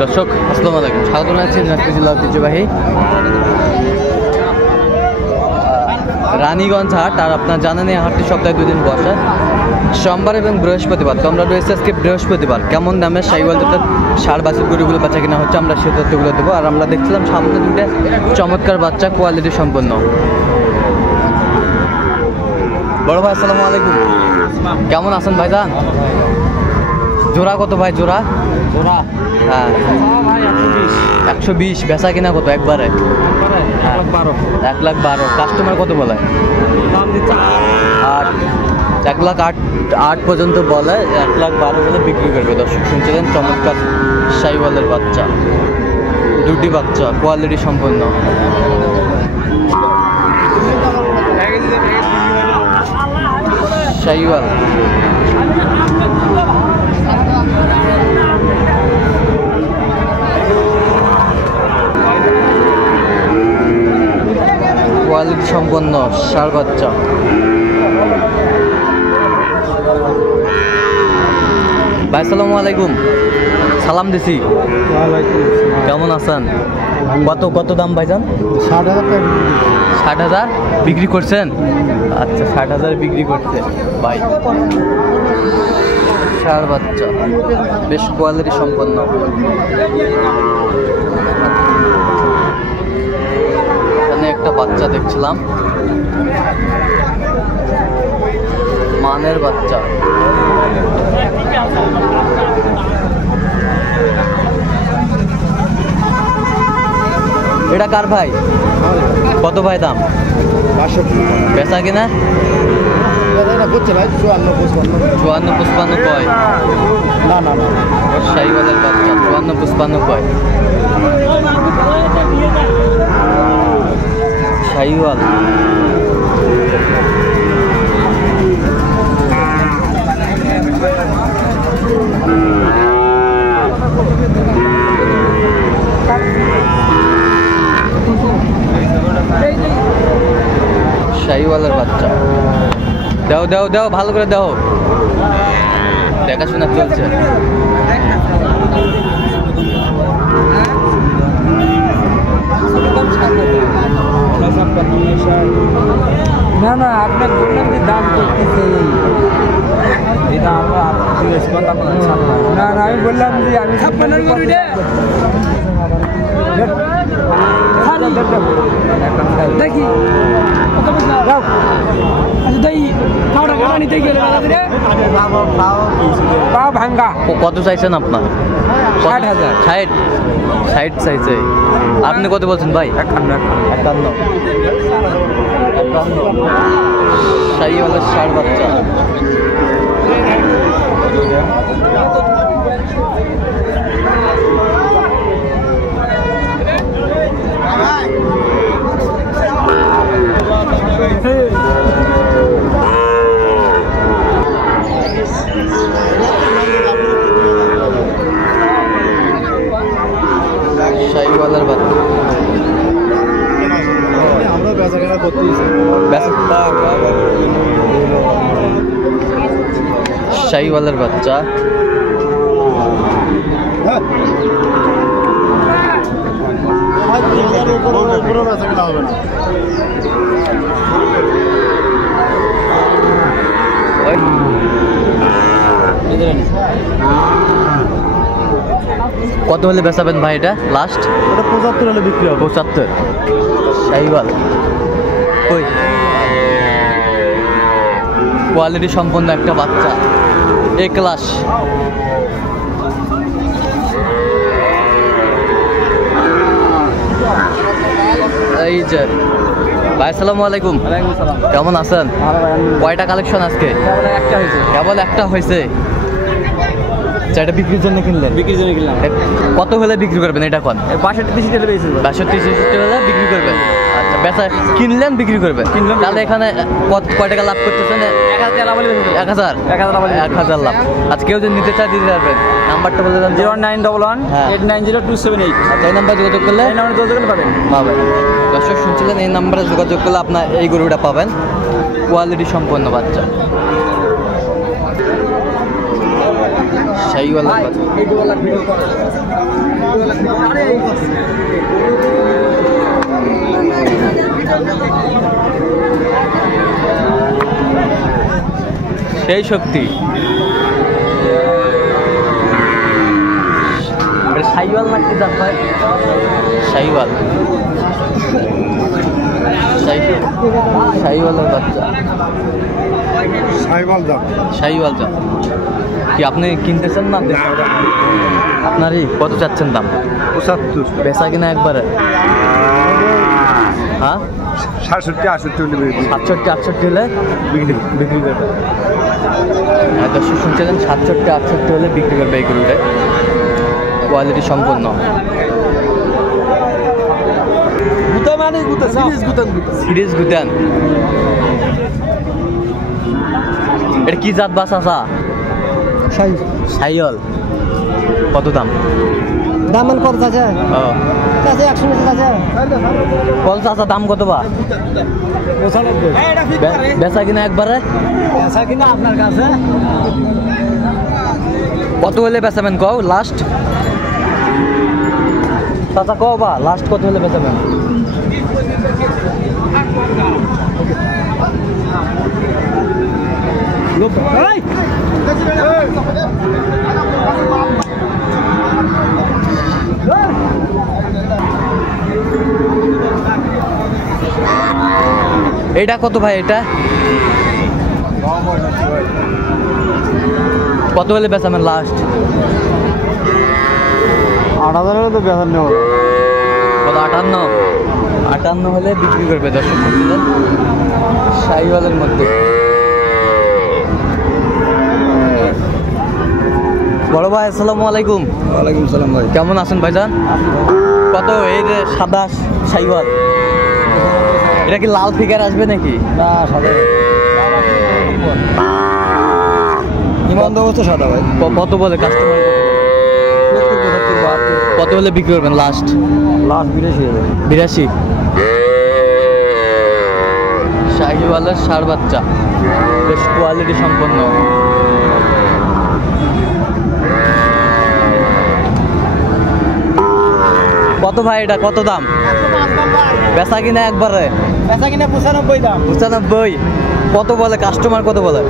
দর্শক আসসালামু আলাইকুম, স্বাগত জানাচ্ছি দিনাজপুর জেলা ঐতিহ্যবাহী রানীগঞ্জ হাট। আর আপনার জানেন এই হাটটি সপ্তাহে 2 দিন বসে, সোমবার এবং বৃহস্পতিবার। তো আমরা রয়েছে আজকে বৃহস্পতিবার। কেমন দামে সাইওয়াল জাতের ষাঁড় বাছুর গরুগুলো বাচ্চা কিনা হচ্ছে আমরা সে তথ্যগুলো দেবো। আর আমরা দেখছিলাম সামনে 2টা চমৎকার বাচ্চা, কোয়ালিটি সম্পন্ন। বড় ভাই আসসালামু আলাইকুম, কেমন আছেন ভাইজান? জোড়া কত ভাই? জোড়া হ্যাঁ 120। বেচা কিনা কত একবারে? 1,12,000। কাস্টমার কত বলে? 1,08,000 পর্যন্ত বলে, 1,12,000 বলে বিক্রি করবে। দর্শক শুনছিলেন চমৎকার সাইওয়ালের বাচ্চা, 2টি বাচ্চা, কোয়ালিটি সম্পন্ন। সাইওয়াল কোয়ালিটি সম্পন্ন ষাঁড় বাচ্চা। ভাই আসসালামু আলাইকুম, সালাম দিছি। কেমন আছেন? কত দাম ভাইজান? 60,000 বিক্রি করছেন? আচ্ছা 60,000 বিক্রি করছে ভাই। ষাঁড় বাচ্চা বেশ কোয়ালিটি সম্পন্ন। এখানে একটা বাচ্চা দেখছিলাম, মানের বাচ্চা। এটা কার ভাই? কত ভাই দাম? 62। বেচা কিনা? 54-55 কয়? না সাইওয়ালের বাচ্চা 54-55 কয়। সাইওয়াল শাহিওয়ালের বাচ্চা। দাও ভালো করে দাও, দেখাশোনা চলছে। না আপনার বললাম যে দাম করতেছে, না আমি বললাম যে আমি দেখি ভাঙ্গা। কত চাইছেন আপনার? 60,000। 60 চাইছে। আপনি কত বলছেন ভাই? 51। শাহিওয়ালের ষাঁড় বাচ্চা। শাহিওয়ালের বাচ্চা। শাহিওয়ালের বাচ্চা। কত হলে বেচাবেন ভাই এটা লাস্ট? 75 হলে বিক্রি হবে। 75। শাহিওয়াল কই? কোয়ালিটি সম্পন্ন একটা বাচ্চা, এ ক্লাস। এই যে ভাই আসসালামু আলাইকুম, কেমন আছেন? কয়টা কালেকশন আজকে? কেবল একটা হয়েছে। এটা বিক্রির জন্য কিনলেন? বিক্রির জন্য কিনলাম। কত হলে বিক্রি করবেন এটা? কোন 62-63 হলে বিক্রি করবেন? আচ্ছা বেচা কিনলেন বিক্রি করবেন? তাহলে এখানে কয় টাকা লাভ করতেছেন? 1,000 লাভ। আজকে কেউ যদি নিতে চায় দিতে পারবেন। নাম্বারটা বলে দেন। 09118900278। এই নাম্বারে যোগাযোগ করলে পাবেন। দর্শক শুনছিলেন, এই নাম্বারে যোগাযোগ করলে আপনার এই গরুটা পাবেন, কোয়ালিটি সম্পন্ন বাচ্চা। শাহিওয়াল সেই শক্তি শাহিওয়াল নাকি দাম ভাই শাহিওয়াল শাহিওয়ালের বাচ্চা শাহিওয়াল দাম কি আপনি কিনতেছেন না আপনারই কত চাচ্ছেন দাম 75 বেচা কিনা একবারে হ্যাঁ 67-68 হলে বিক্রি করবে দর্শক শুনছিলেন 67-68 হলে বিক্রি করবে এই গরুটা কোয়ালিটি সম্পন্ন সিরিজ গুতান এটা কি জাত বাস আসা শাহিওয়াল কত দাম দাম কত আছে আছে 100 আছে কত আছে দাম কত বা 95 বেচা কিনা একবারে বেচা কিনা আপনার কাছে কত হলে বেচাবেন কও লাস্ট চাচা কও বা লাস্ট কত হলে বেচাবেন এটা কত ভাই এটা কত হলে বেচাবেন লাস্ট 8000 হলে তো বেচা নেব কত 58 হলে বিক্রি করবে দর্শক বন্ধুরা শাহিওয়ালের মধ্যে বড় ভাই আসসালামু আলাইকুম। ওয়ালাইকুম সালাম ভাই কেমন আছেন ভাইজান? কত এই যে সাদা শাহিওয়াল এটা কি লাল ফিগার আসবে নাকি না সাদা ইমান অবস্থা সাদা ভাই কত বলে কাস্টমার কত হলে বিক্রি করবেন লাস্ট 82 শাহিওয়ালের ষাঁড় বাচ্চা বেশ কোয়ালিটি সম্পন্ন কত ভাই এটা কত দাম বেচা কিনা একবারে বেচা কিনা 95 দাম 95 কত বলে কাস্টমার কত বলে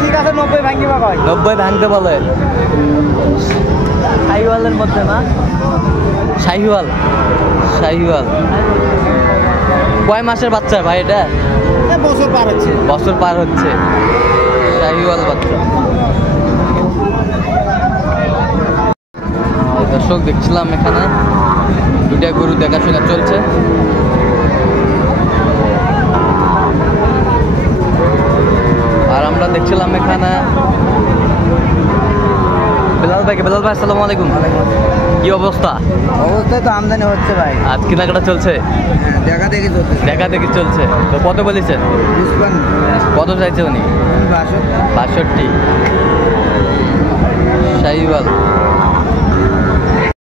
ঠিক আছে 90 ভাঙিবা কয় 90 ভাঙতে বলে শাহিওয়ালের মধ্যে না শাহিওয়াল কয় মাসের বাচ্চা ভাই এটা বছর পার হচ্ছে শাহিওয়াল বাচ্চা দর্শক দেখছিলাম এখানে দুটা গরু দেখাশোনা চলছে আর আমরা দেখছিলাম এখানে বেলাল ভাই আসসালামু আলাইকুম কি অবস্থা তো আমদানি হচ্ছে ভাই আজ কেনাকাটা চলছে দেখা দেখি চলছে তো কত বলেছেন কত চাইছে উনি 62 শাহিওয়াল